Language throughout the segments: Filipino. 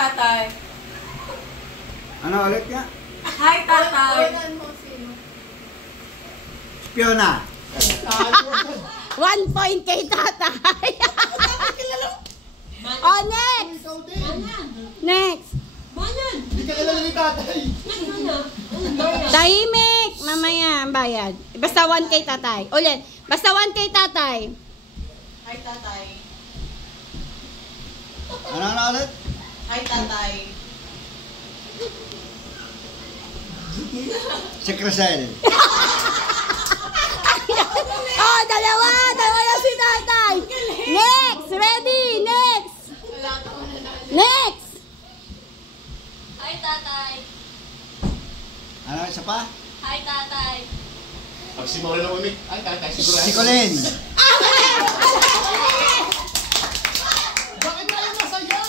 tatay. Ano ulit nga? Hi, tatay. Fiona. 1 point kay tatay. Oh, next. Next. Hindi ka kilala ni tatay. Tahimik. Mamaya ang bayad. Basta 1 kay tatay. Ulit. Basta 1 kay tatay. Hi, tatay. Ano ulit? Hi, tatay. Si Crisel. Oh, dalawa na si tatay. Next. Ready. Next. Next. Hi, tatay. Ano isa pa? Hi, tatay. Pag si Mauro na umik, ay tatay, sigurado. Si Colin. Bakit na yung masaya?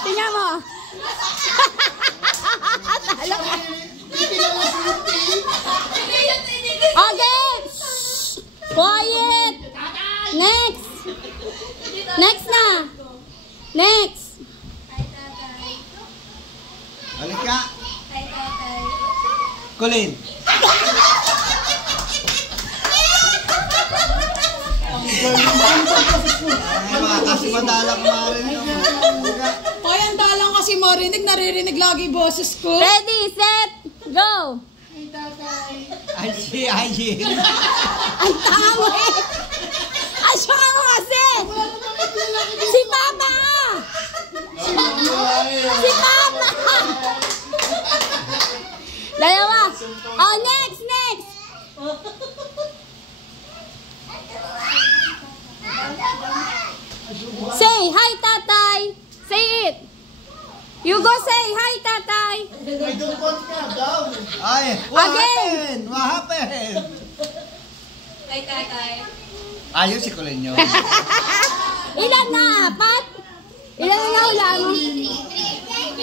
Tingnan mo. Talo ka. Hindi na lang Okay. Shh. Quiet. Next. Next na. Next. Hi, tatay. Ulit ka. Hi, tatay. Colin. Ay, mga kasi madalang marin yung Hoy, ang dalang kasi marinig, naririnig lagi boses ko. Ready, set, go. Ay, si Ayin. Ang tama eh. Ay, siya ka kasi. Si Papa. Si Papa. Dalawa. Oh, next, next. Say, hi, tatay. Say it. You go say, hi, tatay. I don't want ka, down. Ay, what Again. happened? What happened? Hi, tatay. Ayun si Colin yun. Ilan na? Apat? Ilan na naula mo?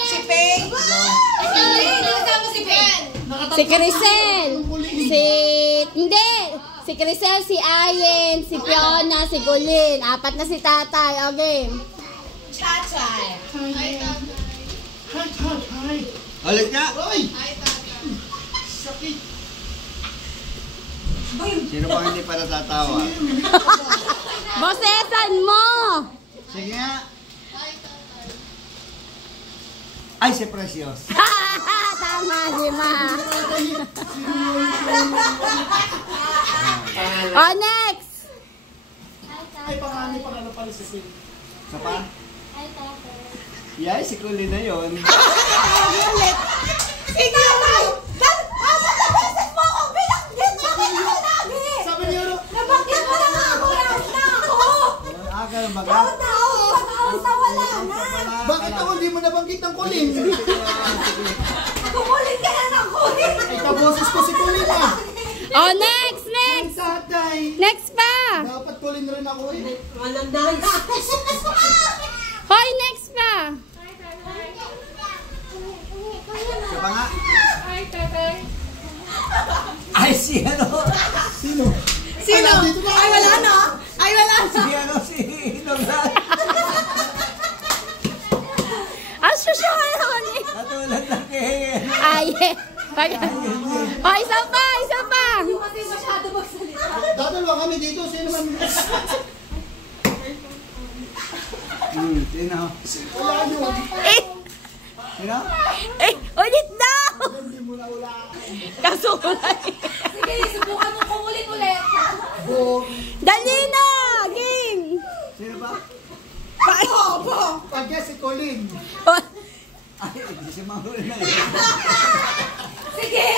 Si Peng. Si Ben. Si Crisel. Hindi. Si Crisel, si Ayen, si Fiona, si Colin. Apat na si tatay. Okay. Chachay. Hi. Ulit ka. Ay! Sakit. Sino pa hindi pa natatawa? Bosesan mo! Sige nga. Ay, si Precious. Tama, si Ma. Oh, next! Ay, pangalan pala si Phil. Sa pa? Hi, tatay. Yay, si Colin na yun. Sige mo! Beses mo akong binanggit! Bakit ako lagi? Sabi niyo, Nabanggit mo na nga ako! Round na ako! Aga ng baga. Round na ako! Pag-round na wala na! bakit ako hindi mo nabanggit ng Colin? Kumulit ka na ng kulit! Ay, kaboses ko si Colin ah. Oh, next! Next! Tatay. Next pa! Dapat Colin rin ako eh. Malandahan ka! Hoy, next pa! Siya pa nga. Hi, tatay. Ay, si ano? Sino? Sino? Ay, wala na! Ay, wala na! Si ano? Si Logan. Ang susyo ka naman eh! Natulad na kay... Ay, eh. Oh, isa pa! Isa pa! Kasi masyado magsalita. Dadalwa kami dito. Sino man? Sino? Wala yun. Eh! Sino? Eh! Ulit daw! Hindi mo na wala. Kasulay! Sige, subukan mo kumulit ulit. Dali na! Game! Sino ba? Pagka si Colin. Oh, Ay, hindi si Mauro na yun. Sige!